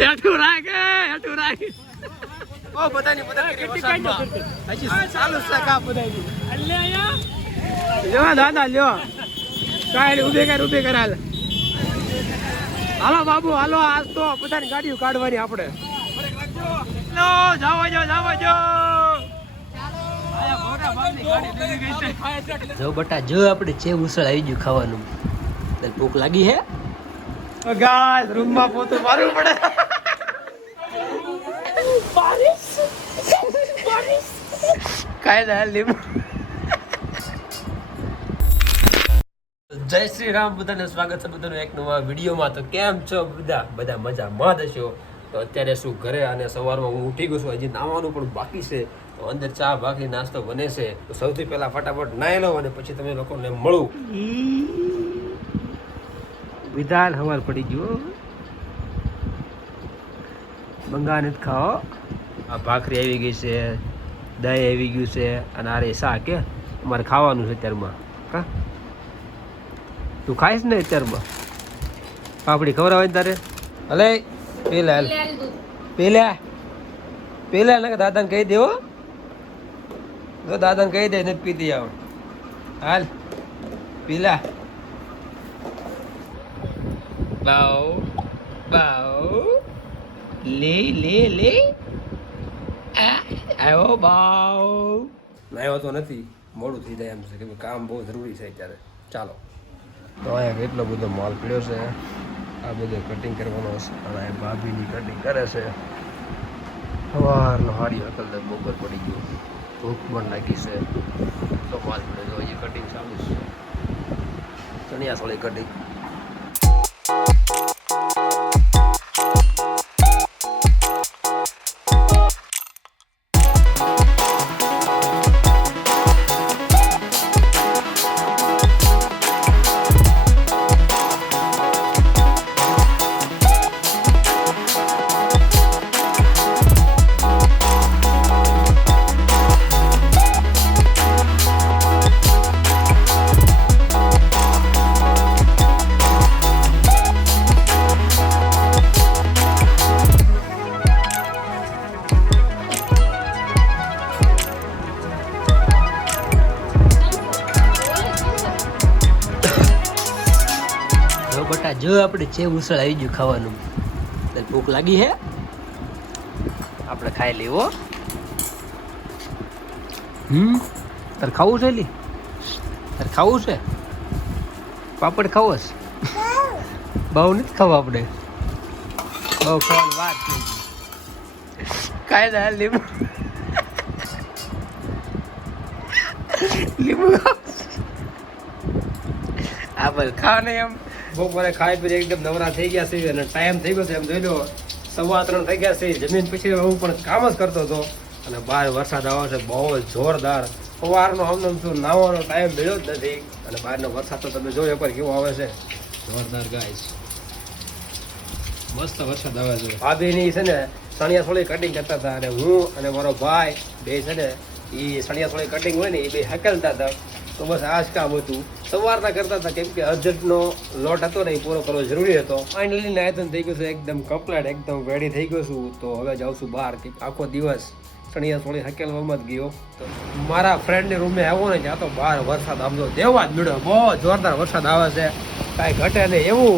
હેઠું રાખ ઓ બધાની ચાલુ છે કા બધાની લ્યો દાદા લ્યો કાઈ ઉભે કર હાલો બાબુ હાલો આજ તો બધાની ગાડીઓ કાઢવાની આપણે જાવો જો જો બટા જો આપણે છે ઉસળ આવી ગયું ખાવાનું તને ભૂખ લાગી હે ગાઈસ રૂમમાં પોતું મારવું પડે કાઈ ના લીંબુ જય શ્રી રામ બધાને સ્વાગત છે બધાનું એક નવા વિડીયોમાં. તો કેમ છો બધા મજામાં હશો. તો અત્યારે શું ઘરે અને સવારમાં હું ઉઠી ગયો છું, હજી નાવાનું પણ બાકી છે. તો અંદર ચા ભાખરી નાસ્તો બને છે. તો સૌથી પહેલા ફટાફટ નાહી લઉં અને પછી તમે લોકોને મળું. વિધાન હવાર પડી ગયો બંગાને જ ખાઓ. આ ભાખરી આવી ગઈ છે, દહીં આવી ગયું છે અને આ રે શાક કે અમારે ખાવાનું છે અત્યારમાં. કા તું ખાઈશ ને અત્યારમાં પાપડી ખવડાવે તારે? હલે પેલા ને દાદાને કહી દેવો, જો દાદાને કહી દે નથી પીતી આવ. હાલ પીલા બાવ લે આવ્યો બાવ. નાયો તો નથી, મોડું થઈ જાય એમ છે કે કામ બહુ જરૂરી છે અત્યારે. ચાલો તો અહીંયા કેટલો બધો માલ પીડ્યો છે. આ બધું કટિંગ કરવાનો છે અને આ ભાભીની કટિંગ કરે છે. સવારનો હારી હકલ બપોર પડી ગયો, ભૂખ પણ લાગી છે. તો માલ પીડ્યો હજી કટિંગ ચાલુ છે. ચણિયા સોળી કટિંગ. બટા જો આપણે છે ઉસળ આવી ગયું ખાવાનું. તને ભૂખ લાગી હે? આપણે ખાઈ લેવો. તારે ખાવું છે? તારે ખાવું છે? પાપડ ખાવો છે? બહુ નથી ખાવા, આપણે બહુ ખાવાની વાત નહીં. કાંઈ ના લીંબુ આ બસ ખાવા નહીં. એમ બપોરે ખાઈ પી એકદમ નવરા થઈ ગયા છે અને ટાઈમ થઈ ગયો છે. એમ જોઈ લો 3:15 થઈ ગયા છે. જમીન પછી હું પણ કામ જ કરતો હતો અને બહાર વરસાદ આવે છે બહુ જોરદાર. સવારનો આમ શું નાવાનો ટાઈમ મળ્યો જ નથી અને બહારનો વરસાદ તો તમે જોયો પર કેવો આવે છે, જોરદાર ગાઈસ. મસ્ત વરસાદ આવે છે. ભાભીની છે ને સણિયા સોળી કટિંગ કરતા હતા અને હું અને મારો ભાઈ બે છે ને એ સણિયા સોળી કટિંગ હોય ને એ બે હકેલતા હતા. તો બસ આ જ કામ હતું. સવારના કરતા હતા કેમ કે અર્જન્ટનો લોટ હતો ને એ પૂરો કરવો જરૂરી હતો. ફાઇનલી નાયતન થઈ ગયું છે, એકદમ કપલેટ, એકદમ રેડી થઈ ગયો છું. તો હવે જાઉં છું બહાર કે આખો દિવસ સણિયા સોળી હકેલવામાં જ ગયો. તો મારા ફ્રેન્ડની રૂમે આવ્યો ને ત્યાં તો બહાર વરસાદ આમ તો દેવા જ મળ્યો. બહુ જોરદાર વરસાદ આવે છે, કાંઈ ઘટે નહીં એવું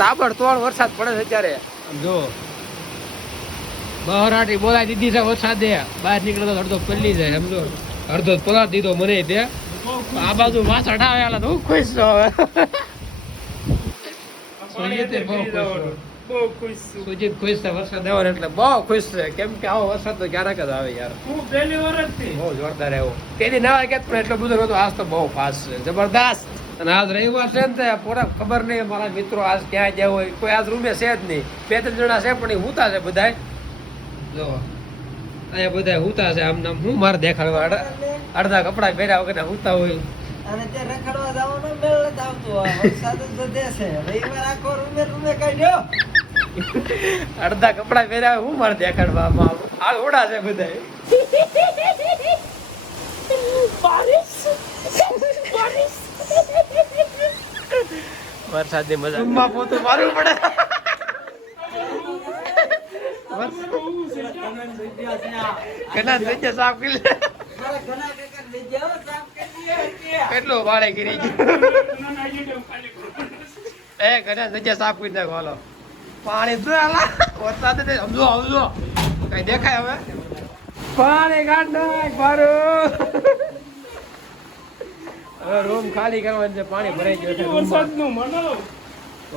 તાબડતોડ વરસાદ પડે છે અત્યારે. જો બહરાટી બોલાવી દીધી છે વરસાદે. બહાર નીકળે તો અડધો પલ્લી જાય, સમજો અડધો પલાર દીધો મને તે. આ બાજુ વાસણ આવે તો હું ખુશ છું. હવે બહુ ખુશ છું. સુજીત ખુશ છે વરસાદ આવ્યો એટલે બહુ ખુશ છે. કેમ કે આવો વરસાદ તો ક્યારેક જ આવે યાર. બહુ જોરદાર આવ્યો. તેની ના કે પણ એટલો બધો નતો. આજ તો બહુ ફાસ્ટ છે, જબરદસ્ત. અને આજ રવિવાર છે ને પૂરા ખબર નહીં મારા મિત્રો આજ ક્યાં ગયા હોય. કોઈ આજ રૂમે છે જ નહીં. 2-3 જણા છે પણ એ હુતા છે બધા. જો અહીંયા બધા હુતા છે. આમ નામ હું મારે દેખાડવા અડધા કપડા પહેર્યા વગર હુતા હોય. અને તે રખડવા જવાનો મેળ નથી આવતો. વરસાદ જ વધે છે. રવિવાર આખો રૂમે કાઢ્યો. અડધા કપડા પહેર્યા હું મારે દેખાડવામાં આ ઓડા છે બધા. વરસાદની મજા પોતું મારવું પડે. ઘણા જગ્યા સાફ કરી લે. મારા ઘણા કાકા લઈ જાઓ સાફ કરી દઈએ કેટલું ભાડે કરી એ ઘણા જગ્યા સાફ કરી નાખો હાલો. પાણી જો હાલા વરસાદ છે સમજો આવજો કઈ દેખાય હવે પાણી કાઢ નાખ મારું. હવે રૂમ ખાલી કરવાનું છે પાણી ભરાઈ ગયું છે વરસાદનું મનો.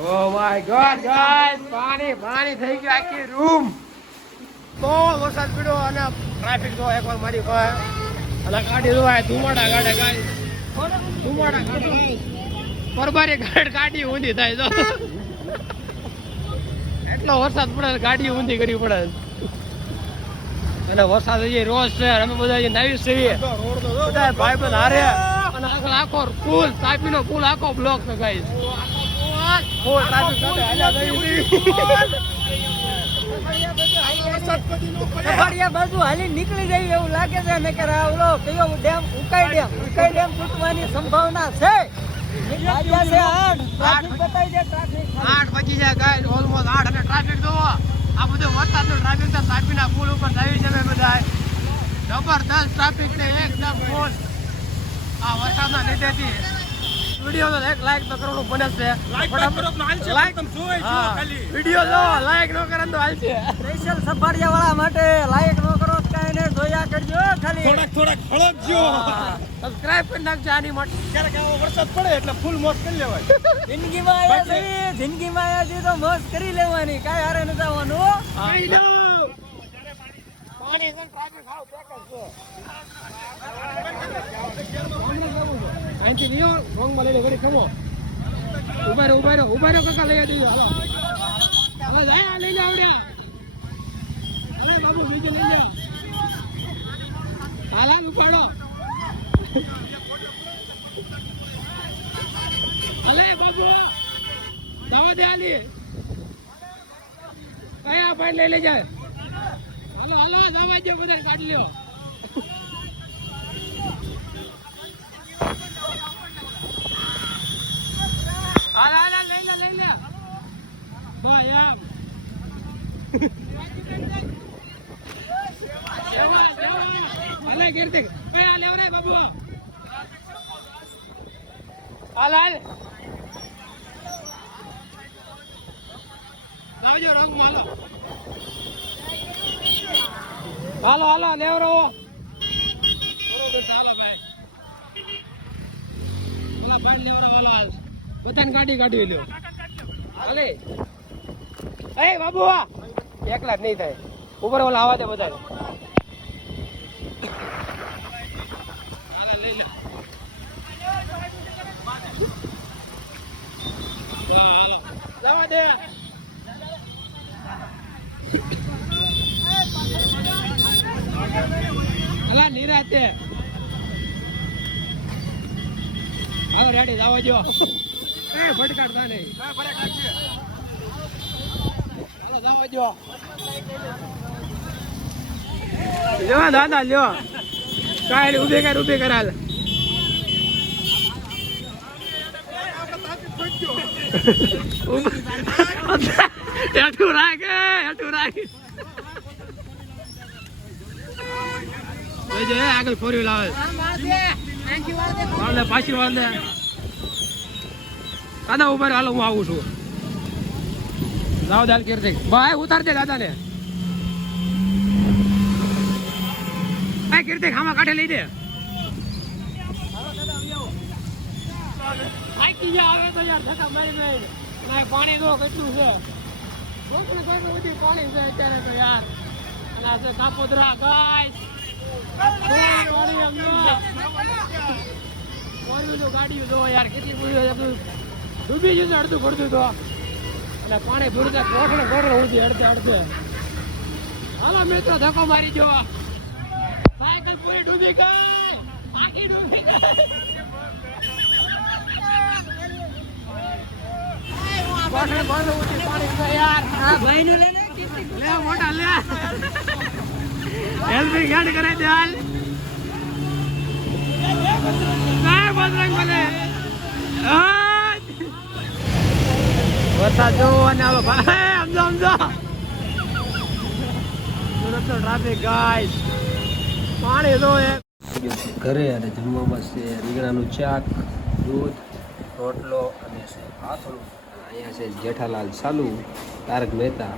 ઓ માય ગોડ ગાઈસ પાણી પાણી થઈ ગયું આખી રૂમ. બહુ વરસાદ પડ્યો અને ટ્રાફિક તો એકવાર મારી પાસે અને ગાડી જોવાય ધુમાડા ગાડે ગાડી ધુમાડા ગાડી પરબારી ગાડી ઊંધી થાય તો એટલો વરસાદ પડે ગાડી ઊંધી કરવી પડે અને વરસાદ હજી રોજ છે અમે બધા નવી સેવી બધા ભાઈ બંધ હારે અને આખો પુલ તાપીનો પુલ આખો બ્લોક છે ગાઈસ ફૂલ ટ્રાફિક સાથે હાલ્યા જઈ સફાડિયા બાજુ હાલી નીકળી જાય એવું લાગે છે ને કે ઓલો કયો ડેમ ઉકાઈ ડેમ તૂટવાની સંભાવના છે. વાગ્યા છે 8 બતાવી દે ટ્રાફિક 8 વાગી જાય ગાઈસ ઓલમોસ્ટ 8 અને ટ્રાફિક જોવો આ બધું વરસાદનું ટ્રાફિક છે તાપીના પુલ ઉપર આવી છે બધા જબરદસ્ત ટ્રાફિક છે એકદમ ફૂલ. આ વરસાદના લીધેથી વિડિયો તો એક લાઈક તો કરવાનું બને છે લાઈક તમે જોઈ જો ખાલી વિડિયો જો લાઈક નો કરે તો હાલશે. સ્પેશિયલ સફાડિયા વાળા માટે લાઈક નો કરો કાઈ ને જોયા કરજો ખાલી થોડાક હળકજો. સબસ્ક્રાઇબ કરી નાખજો આની માટે ક્યારેક આવો વરસાદ પડે એટલે ફૂલ મોજ કરી લેવાય. જિંદગીમાં આયા છે જિંદગીમાં આયા છે તો મોજ કરી લેવાની કાઈ હારે ન જવાનું. પાણી છે ટ્રાફિક હાવ પેક છે અહીંથી લીયો રોંગમાં લઈ લે ઘડી ખમો ઉભા રહો કાકા લઈ દેજો હાલો હાલો જાય આ લઈ જા આવડ્યા હાલે બાબુ બીજે લઈ જા હાલા ઉપાડો હાલે બાબુ દવા દે આલી કયા ભાઈ લઈ લે જાય હાલો દવા દે બધા કાઢી લ્યો હાલા લઈ લે ભાઈ આમ હાલે કીર્તિ કયા લેવ રે બાબુ હાલ આવજો રંગ માલો હાલો લેવ રહો બરોબર ચાલો ભાઈ ઓલા ભાઈ લેવ રહો હાલો હાલ બધાને ગાડી કાઢી લ્યો હાલે એ બાબુ એકલા જ નહીં થાય ઉપર ઓલા આવા દે બધાને હાલા લઈ લે હાલો લાવા દે હાલા નિરાતે હાલો રેડી જાવ જો એ ફટકાડતા નહીં હાલો જાવ જો લ્યો દાદા લ્યો કાઈ ઉભી કર હાલ હેઠું રાખ આગળ ફોર્યું લાવે વાળ દે પાછી વાળ દે દાદા ઉભા હાલો હું આવું છું લાવ દાલ કીર્તિ ભાઈ ઉતાર દે દાદા ને ભાઈ કીર્તિ ખામાં કાઢે લઈ દે થાકી જા આવે તો યાર ધક્કા મારી પાણી તો કેટલું છે પાણી છે અત્યારે તો યાર અને આ છે કાપોદરા ગાઈસ ગાડીઓ જો યાર કેટલી ડૂબી જશે અડધું પડતું તો અને પાણી ભૂરતા કોઠડે સુધી અડધે હાલો મિત્રો ધક્કો મારી જો સાયકલ પૂરી ડૂબી ગઈ આખી ડૂબી ગઈ કોઠડે સુધી પાણી છે યાર આ ભાઈ નું લે મોટા લે હેલ્પિંગ હેન્ડ કરે દે હાલ ના બદરંગ ભલે વરસાદ જો અને આવો ભાઈ સમજો સુરત ટ્રાફિક ગાઈસ પાણી તો ઘરે અને જમવામાં છે રીંગણાનું શાક, દૂધ, રોટલો અને છે આથણું. અહીંયા છે જેઠાલાલ ચાલુ, તારક મહેતા.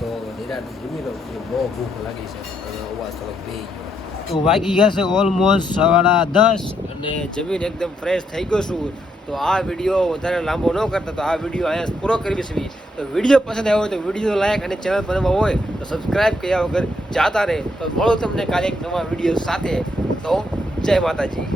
તો નિરાંત જમી લો, બહુ ભૂખ લાગી છે અને અવાજ થોડોક બેહી ગયો. તો વાગી ગયા છે ઓલમોસ્ટ 10:15 અને જમીન એકદમ ફ્રેશ થઈ ગયો છું. તો આ વિડીયો વધારે લાંબો ન કરતા તો આ વિડીયો અહીંયા પૂરો કરી છે. તો વિડીયો પસંદ આવ્યો હોય તો વિડીયો લાઈક અને ચેનલ પર નવા હોય તો સબસ્ક્રાઈબ કર્યા વગર જાતા રહે. તો મળો તમને કાલે એક નવા વિડીયો સાથે. તો જય માતાજી.